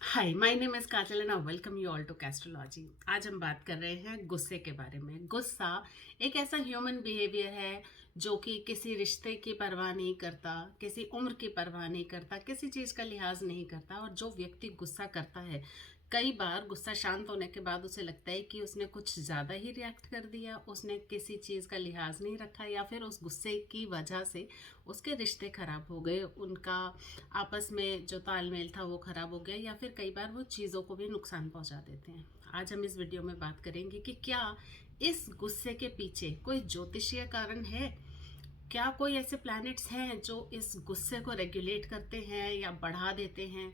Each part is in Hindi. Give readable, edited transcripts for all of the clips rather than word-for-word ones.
Hi, my name is Kajal and I welcome you all to castrology. आज हम बात कर रहे हैं गुस्से के बारे में। गुस्सा एक ऐसा ह्यूमन बिहेवियर है जो कि किसी रिश्ते की परवाह नहीं करता, किसी उम्र की परवाह नहीं करता, किसी चीज़ का लिहाज नहीं करता। और जो व्यक्ति गुस्सा करता है, कई बार गुस्सा शांत होने के बाद उसे लगता है कि उसने कुछ ज़्यादा ही रिएक्ट कर दिया, उसने किसी चीज़ का लिहाज नहीं रखा, या फिर उस गुस्से की वजह से उसके रिश्ते खराब हो गए, उनका आपस में जो तालमेल था वो खराब हो गया, या फिर कई बार वो चीज़ों को भी नुकसान पहुंचा देते हैं। आज हम इस वीडियो में बात करेंगे कि क्या इस गुस्से के पीछे कोई ज्योतिषीय कारण है। क्या कोई ऐसे प्लैनेट्स हैं जो इस गुस्से को रेगुलेट करते हैं या बढ़ा देते हैं।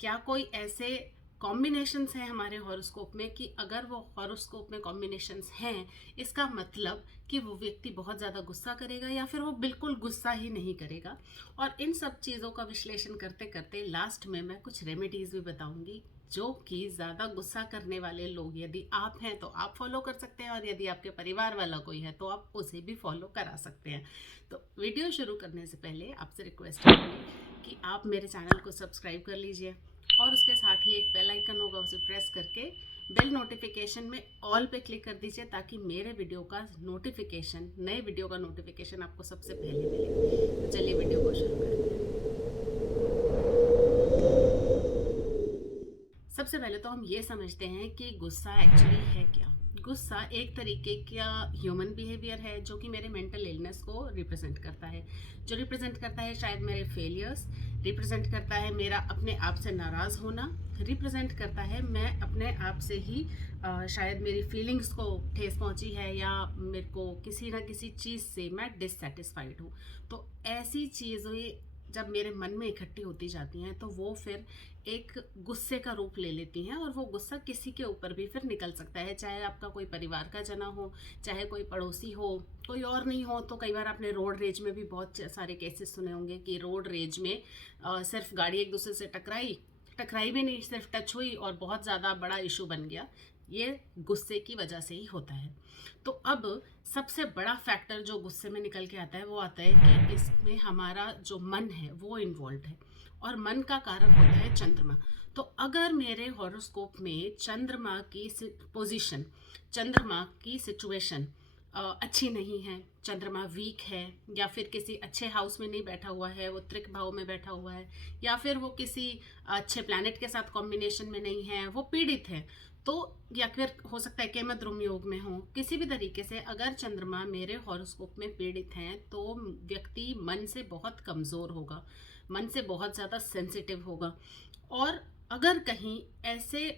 क्या कोई ऐसे कॉम्बिनेशंस हैं हमारे हॉरोस्कोप में कि अगर वो हॉरोस्कोप में कॉम्बिनेशंस हैं, इसका मतलब कि वो व्यक्ति बहुत ज़्यादा गुस्सा करेगा या फिर वो बिल्कुल गुस्सा ही नहीं करेगा। और इन सब चीज़ों का विश्लेषण करते करते लास्ट में मैं कुछ रेमेडीज़ भी बताऊंगी जो कि ज़्यादा गुस्सा करने वाले लोग, यदि आप हैं तो आप फॉलो कर सकते हैं, और यदि आपके परिवार वाला कोई है तो आप उसे भी फॉलो करा सकते हैं। तो वीडियो शुरू करने से पहले आपसे रिक्वेस्ट है कि आप मेरे चैनल को सब्सक्राइब कर लीजिए, और उसके साथ ही एक बेल आइकन होगा, उसे प्रेस करके बेल नोटिफिकेशन में ऑल पे क्लिक कर दीजिए, ताकि मेरे वीडियो का नोटिफिकेशन, नए वीडियो का नोटिफिकेशन आपको सबसे पहले मिले। तो चलिए वीडियो को शुरू करते हैं। सबसे पहले तो हम ये समझते हैं कि गुस्सा एक्चुअली है क्या। गुस्सा एक तरीके का ह्यूमन बिहेवियर है जो कि मेरे मेंटल इलनेस को रिप्रेजेंट करता है, जो रिप्रेजेंट करता है शायद मेरे फेलियर्स, रिप्रेजेंट करता है मेरा अपने आप से नाराज़ होना, रिप्रेजेंट करता है मैं अपने आप से ही शायद मेरी फीलिंग्स को ठेस पहुंची है, या मेरे को किसी ना किसी चीज़ से मैं डिससेटिस्फाइड हूँ। तो ऐसी चीज़ें जब मेरे मन में इकट्ठी होती जाती हैं तो वो फिर एक गुस्से का रूप ले लेती हैं, और वो गुस्सा किसी के ऊपर भी फिर निकल सकता है, चाहे आपका कोई परिवार का जना हो, चाहे कोई पड़ोसी हो, कोई और नहीं हो। तो कई बार आपने रोड रेज में भी बहुत सारे केसेस सुने होंगे कि रोड रेज में सिर्फ गाड़ी एक दूसरे से टकराई, टकराई भी नहीं, सिर्फ टच हुई और बहुत ज़्यादा बड़ा इशू बन गया। ये गुस्से की वजह से ही होता है। तो अब सबसे बड़ा फैक्टर जो गुस्से में निकल के आता है वो आता है कि इसमें हमारा जो मन है वो इन्वॉल्व है, और मन का कारक होता है चंद्रमा। तो अगर मेरे हॉरोस्कोप में चंद्रमा की पोजीशन, चंद्रमा की सिचुएशन अच्छी नहीं है, चंद्रमा वीक है, या फिर किसी अच्छे हाउस में नहीं बैठा हुआ है, वो त्रिक भाव में बैठा हुआ है, या फिर वो किसी अच्छे प्लैनेट के साथ कॉम्बिनेशन में नहीं है, वो पीड़ित है, तो या फिर हो सकता है कि मैं ध्रुव योग में हूँ, किसी भी तरीके से अगर चंद्रमा मेरे हॉरोस्कोप में पीड़ित हैं तो व्यक्ति मन से बहुत कमज़ोर होगा, मन से बहुत ज़्यादा सेंसिटिव होगा। और अगर कहीं ऐसे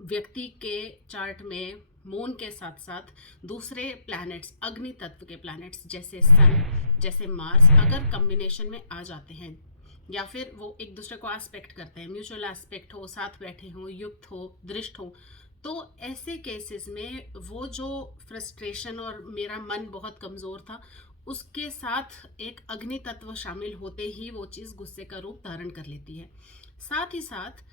व्यक्ति के चार्ट में मून के साथ साथ दूसरे प्लैनेट्स, अग्नि तत्व के प्लैनेट्स जैसे सन, जैसे मार्स अगर कम्बिनेशन में आ जाते हैं, या फिर वो एक दूसरे को एस्पेक्ट करते हैं, म्यूचुअल एस्पेक्ट हो, साथ बैठे हो, युक्त हो, दृष्ट हो, तो ऐसे केसेस में वो जो फ्रस्ट्रेशन और मेरा मन बहुत कमज़ोर था, उसके साथ एक अग्नि तत्व शामिल होते ही वो चीज़ गुस्से का रूप धारण कर लेती है। साथ ही साथ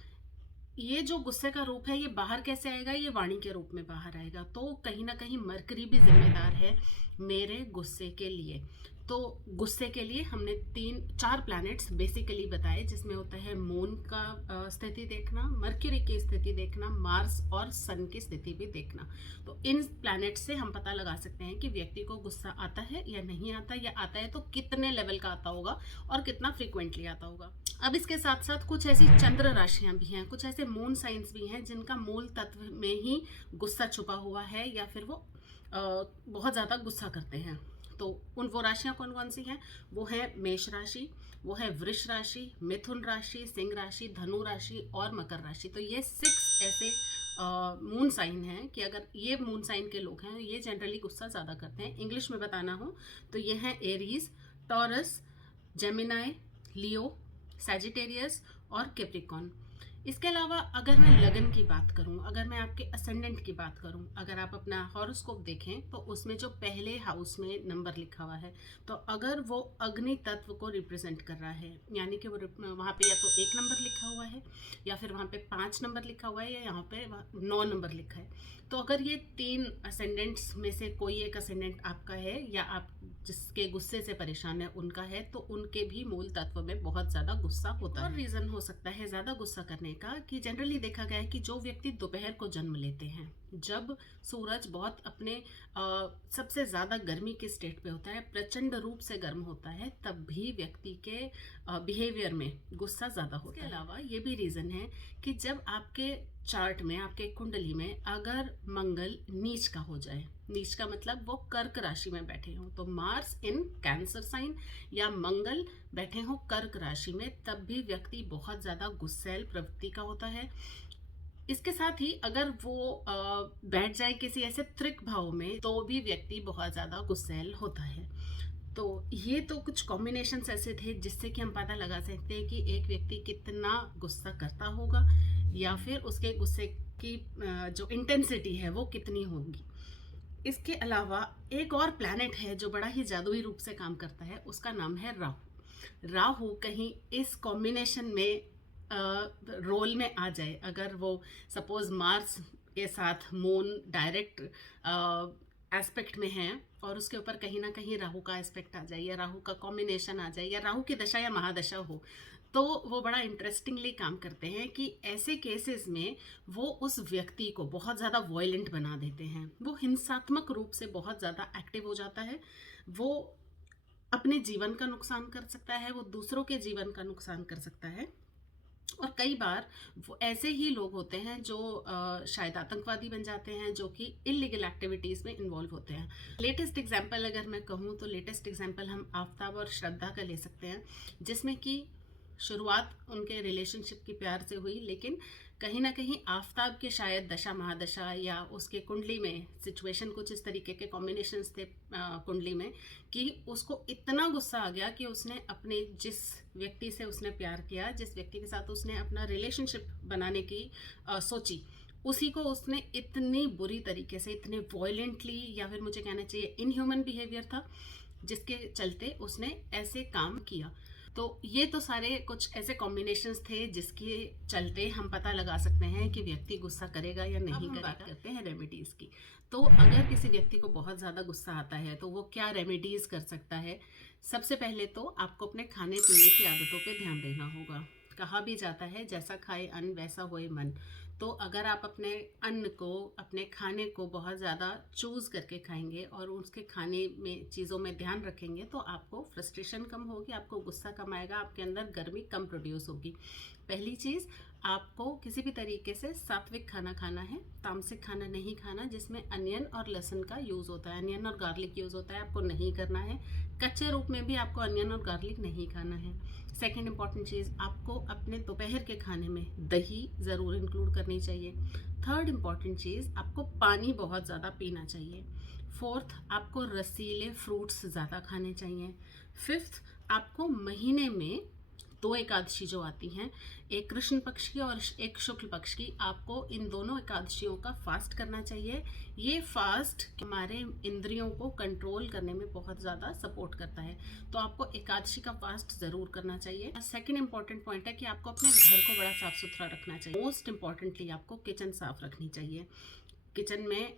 ये जो गुस्से का रूप है ये बाहर कैसे आएगा, ये वाणी के रूप में बाहर आएगा। तो कहीं ना कहीं मरकरी भी जिम्मेदार है मेरे गुस्से के लिए। तो गुस्से के लिए हमने तीन चार प्लैनेट्स बेसिकली बताए, जिसमें होता है मून का स्थिति देखना, मरकरी की स्थिति देखना, मार्स और सन की स्थिति भी देखना। तो इन प्लैनेट्स से हम पता लगा सकते हैं कि व्यक्ति को गुस्सा आता है या नहीं आता, या आता है तो कितने लेवल का आता होगा और कितना फ्रिक्वेंटली आता होगा। अब इसके साथ साथ कुछ ऐसी चंद्र राशियां भी हैं, कुछ ऐसे मून साइंस भी हैं जिनका मूल तत्व में ही गुस्सा छुपा हुआ है, या फिर वो बहुत ज़्यादा गुस्सा करते हैं। तो वो राशियां कौन कौन सी हैं? वो है मेष राशि, वो है वृष राशि, मिथुन राशि, सिंह राशि, धनु राशि और मकर राशि। तो ये 6 ऐसे मून साइन हैं कि अगर ये मून साइन के लोग हैं ये जनरली गुस्सा ज़्यादा करते हैं। इंग्लिश में बताना हो तो ये हैं एरीज, टॉरस, जेमिनाई, लियो, सैजिटेरियस और कैप्रिकॉन। इसके अलावा अगर मैं लगन की बात करूं, अगर मैं आपके असेंडेंट की बात करूं, अगर आप अपना हॉरोस्कोप देखें तो उसमें जो पहले हाउस में नंबर लिखा हुआ है, तो अगर वो अग्नि तत्व को रिप्रेजेंट कर रहा है, यानी कि वो वहाँ पे या तो 1 नंबर लिखा हुआ है, या फिर वहाँ पे 5 नंबर लिखा हुआ है या यहाँ पे 9 नंबर लिखा है। तो अगर ये 3 असेंडेंट्स में से कोई एक असेंडेंट आपका है या आप जिसके गुस्से से परेशान है उनका है, तो उनके भी मूल तत्व में बहुत ज़्यादा गुस्सा होता है। और रीज़न हो सकता है ज़्यादा गुस्सा करने का कि जनरली देखा गया है कि जो व्यक्ति दोपहर को जन्म लेते हैं, जब सूरज बहुत अपने सबसे ज़्यादा गर्मी के स्टेट पे होता है, प्रचंड रूप से गर्म होता है, तब भी व्यक्ति के बिहेवियर में गुस्सा ज़्यादा होता है। इसके अलावा ये भी रीज़न है कि जब आपके चार्ट में, आपके कुंडली में अगर मंगल नीच का हो जाए, नीच का मतलब वो कर्क राशि में बैठे हों, तो मार्स इन कैंसर साइन या मंगल बैठे हों कर्क राशि में, तब भी व्यक्ति बहुत ज़्यादा गुस्सैल प्रवृत्ति का होता है। इसके साथ ही अगर वो बैठ जाए किसी ऐसे त्रिक भाव में, तो भी व्यक्ति बहुत ज़्यादा गुस्सैल होता है। तो ये तो कुछ कॉम्बिनेशंस ऐसे थे जिससे कि हम पता लगा सकते हैं कि एक व्यक्ति कितना गुस्सा करता होगा या फिर उसके गुस्से की जो इंटेंसिटी है वो कितनी होगी। इसके अलावा एक और प्लैनेट है जो बड़ा ही जादुई रूप से काम करता है, उसका नाम है राहु। राहु कहीं इस कॉम्बिनेशन में रोल में आ जाए, अगर वो सपोज मार्स के साथ मून डायरेक्ट एस्पेक्ट में है और उसके ऊपर कहीं ना कहीं राहु का एस्पेक्ट आ जाए या राहु का कॉम्बिनेशन आ जाए या राहु की दशा या महादशा हो, तो वो बड़ा इंटरेस्टिंगली काम करते हैं कि ऐसे केसेस में वो उस व्यक्ति को बहुत ज़्यादा वॉयलेंट बना देते हैं, वो हिंसात्मक रूप से बहुत ज़्यादा एक्टिव हो जाता है, वो अपने जीवन का नुकसान कर सकता है, वो दूसरों के जीवन का नुकसान कर सकता है। और कई बार वो ऐसे ही लोग होते हैं जो शायद आतंकवादी बन जाते हैं, जो कि इलीगल एक्टिविटीज़ में इन्वॉल्व होते हैं। लेटेस्ट एग्जांपल अगर मैं कहूँ तो लेटेस्ट एग्जांपल हम आफ्ताब और श्रद्धा का ले सकते हैं, जिसमें कि शुरुआत उनके रिलेशनशिप की प्यार से हुई, लेकिन कहीं ना कहीं आफ्ताब के शायद दशा महादशा या उसके कुंडली में सिचुएशन कुछ इस तरीके के कॉम्बिनेशंस थे कुंडली में कि उसको इतना गुस्सा आ गया कि उसने अपने जिस व्यक्ति से उसने प्यार किया, जिस व्यक्ति के साथ उसने अपना रिलेशनशिप बनाने की सोची, उसी को उसने इतनी बुरी तरीके से, इतने वॉयलेंटली या फिर मुझे कहना चाहिए इनह्यूमन बिहेवियर था, जिसके चलते उसने ऐसे काम किया। तो ये तो सारे कुछ ऐसे कॉम्बिनेशंस थे जिसके चलते हम पता लगा सकते हैं कि व्यक्ति गुस्सा करेगा या नहीं करेगा। बात करते हैं रेमेडीज़ की। तो अगर किसी व्यक्ति को बहुत ज़्यादा गुस्सा आता है तो वो क्या रेमेडीज़ कर सकता है? सबसे पहले तो आपको अपने खाने पीने की आदतों पे ध्यान देना होगा। कहा भी जाता है जैसा खाए अन्न वैसा होए मन। तो अगर आप अपने अन्न को, अपने खाने को बहुत ज़्यादा चूज़ करके खाएंगे और उसके खाने में चीज़ों में ध्यान रखेंगे, तो आपको फ्रस्ट्रेशन कम होगी, आपको गुस्सा कम आएगा, आपके अंदर गर्मी कम प्रोड्यूस होगी। पहली चीज़, आपको किसी भी तरीके से सात्विक खाना खाना है, तामसिक खाना नहीं खाना जिसमें अनियन और लहसुन का यूज़ होता है, अनियन और गार्लिक यूज़ होता है, आपको नहीं करना है। कच्चे रूप में भी आपको अनियन और गार्लिक नहीं खाना है। सेकेंड इंपॉर्टेंट चीज़, आपको अपने दोपहर के खाने में दही ज़रूर इंक्लूड करनी चाहिए। थर्ड इंपॉर्टेंट चीज़, आपको पानी बहुत ज़्यादा पीना चाहिए। फोर्थ, आपको रसीले फ्रूट्स ज़्यादा खाने चाहिए। फिफ्थ, आपको महीने में 2 एकादशी जो आती हैं, एक कृष्ण पक्ष की और एक शुक्ल पक्ष की, आपको इन दोनों एकादशियों का फास्ट करना चाहिए। ये फास्ट हमारे इंद्रियों को कंट्रोल करने में बहुत ज़्यादा सपोर्ट करता है, तो आपको एकादशी का फास्ट ज़रूर करना चाहिए। सेकंड इंपॉर्टेंट पॉइंट है कि आपको अपने घर को बड़ा साफ सुथरा रखना चाहिए। मोस्ट इंपॉर्टेंटली आपको किचन साफ रखनी चाहिए। किचन में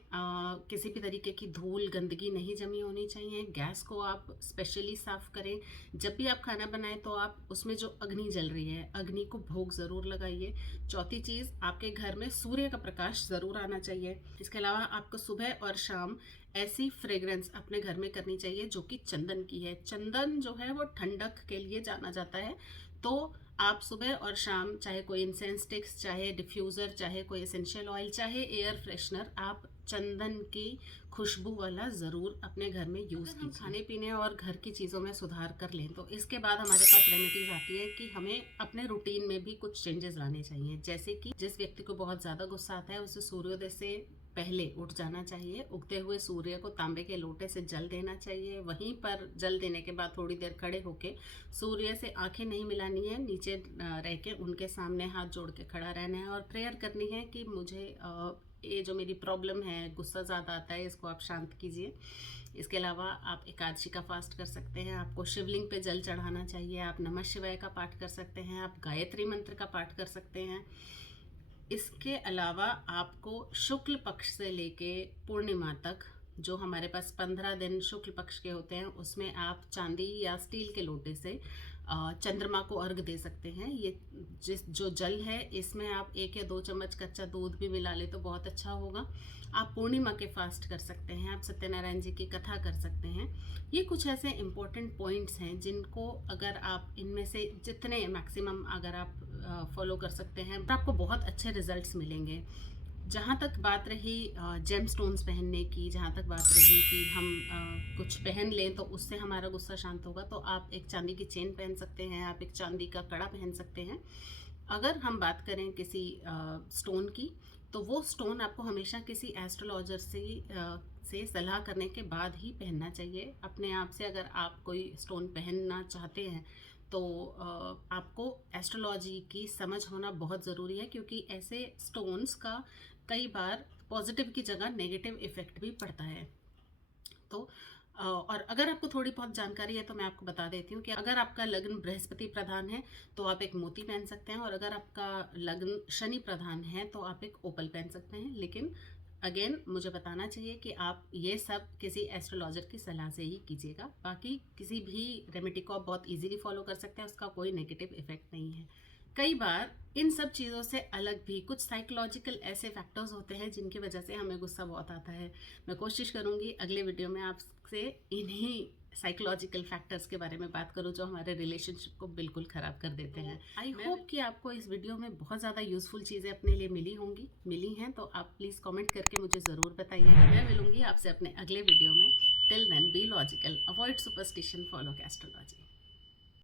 किसी भी तरीके की धूल गंदगी नहीं जमी होनी चाहिए। गैस को आप स्पेशली साफ़ करें। जब भी आप खाना बनाएं तो आप उसमें जो अग्नि जल रही है, अग्नि को भोग ज़रूर लगाइए। चौथी चीज़, आपके घर में सूर्य का प्रकाश ज़रूर आना चाहिए। इसके अलावा आपको सुबह और शाम ऐसी फ्रेग्रेंस अपने घर में करनी चाहिए जो कि चंदन की है। चंदन जो है वो ठंडक के लिए जाना जाता है, तो आप सुबह और शाम चाहे कोई इंसेंस स्टिक्स, चाहे डिफ्यूज़र, चाहे कोई एसेंशियल ऑयल, चाहे एयर फ्रेशनर, आप चंदन की खुशबू वाला ज़रूर अपने घर में यूज़ कीजिए। खाने पीने और घर की चीज़ों में सुधार कर लें तो इसके बाद हमारे पास रेमेडीज़ आती है कि हमें अपने रूटीन में भी कुछ चेंजेस लाने चाहिए। जैसे कि जिस व्यक्ति को बहुत ज़्यादा गुस्सा आता है उसे सूर्योदय से पहले उठ जाना चाहिए। उगते हुए सूर्य को तांबे के लोटे से जल देना चाहिए। वहीं पर जल देने के बाद थोड़ी देर खड़े होके सूर्य से आंखें नहीं मिलानी है, नीचे रह के उनके सामने हाथ जोड़ के खड़ा रहना है और प्रेयर करनी है कि मुझे ये जो मेरी प्रॉब्लम है, गुस्सा ज़्यादा आता है, इसको आप शांत कीजिए। इसके अलावा आप एकादशी का फास्ट कर सकते हैं, आपको शिवलिंग पे जल चढ़ाना चाहिए, आप नमः शिवाय का पाठ कर सकते हैं, आप गायत्री मंत्र का पाठ कर सकते हैं। इसके अलावा आपको शुक्ल पक्ष से लेके पूर्णिमा तक, जो हमारे पास 15 दिन शुक्ल पक्ष के होते हैं, उसमें आप चांदी या स्टील के लोटे से चंद्रमा को अर्घ दे सकते हैं। ये जो जल है, इसमें आप 1 या 2 चम्मच कच्चा दूध भी मिला ले तो बहुत अच्छा होगा। आप पूर्णिमा के फास्ट कर सकते हैं, आप सत्यनारायण जी की कथा कर सकते हैं। ये कुछ ऐसे इम्पोर्टेंट पॉइंट्स हैं जिनको अगर आप इनमें से जितने मैक्सिमम अगर आप फॉलो कर सकते हैं तो आपको बहुत अच्छे रिजल्ट्स मिलेंगे। जहाँ तक बात रही जेम स्टोन्स पहनने की, जहाँ तक बात रही कि हम कुछ पहन लें तो उससे हमारा गुस्सा शांत होगा, तो आप एक चांदी की चेन पहन सकते हैं, आप एक चांदी का कड़ा पहन सकते हैं। अगर हम बात करें किसी स्टोन की, तो वो स्टोन आपको हमेशा किसी एस्ट्रोलॉजर से सलाह करने के बाद ही पहनना चाहिए। अपने आप से अगर आप कोई स्टोन पहनना चाहते हैं तो आपको एस्ट्रोलॉजी की समझ होना बहुत ज़रूरी है, क्योंकि ऐसे स्टोन्स का कई बार पॉजिटिव की जगह नेगेटिव इफ़ेक्ट भी पड़ता है। तो और अगर आपको थोड़ी बहुत जानकारी है तो मैं आपको बता देती हूँ कि अगर आपका लग्न बृहस्पति प्रधान है तो आप एक मोती पहन सकते हैं, और अगर आपका लग्न शनि प्रधान है तो आप एक ओपल पहन सकते हैं। लेकिन अगेन मुझे बताना चाहिए कि आप ये सब किसी एस्ट्रोलॉजर की सलाह से ही कीजिएगा। बाकी किसी भी रेमेडी को आप बहुत इजीली फॉलो कर सकते हैं, उसका कोई नेगेटिव इफेक्ट नहीं है। कई बार इन सब चीज़ों से अलग भी कुछ साइकोलॉजिकल ऐसे फैक्टर्स होते हैं जिनकी वजह से हमें गुस्सा बहुत आता है। मैं कोशिश करूँगी अगले वीडियो में आपसे इन्हीं साइकोलॉजिकल फैक्टर्स के बारे में बात करूँ जो हमारे रिलेशनशिप को बिल्कुल ख़राब कर देते हैं। आई होप कि आपको इस वीडियो में बहुत ज़्यादा यूज़फुल चीज़ें अपने लिए मिली हैं तो आप प्लीज़ कमेंट करके मुझे ज़रूर बताइएगा। मैं मिलूँगी आपसे अपने अगले वीडियो में। Till then be logical, avoid superstition, follow astrology.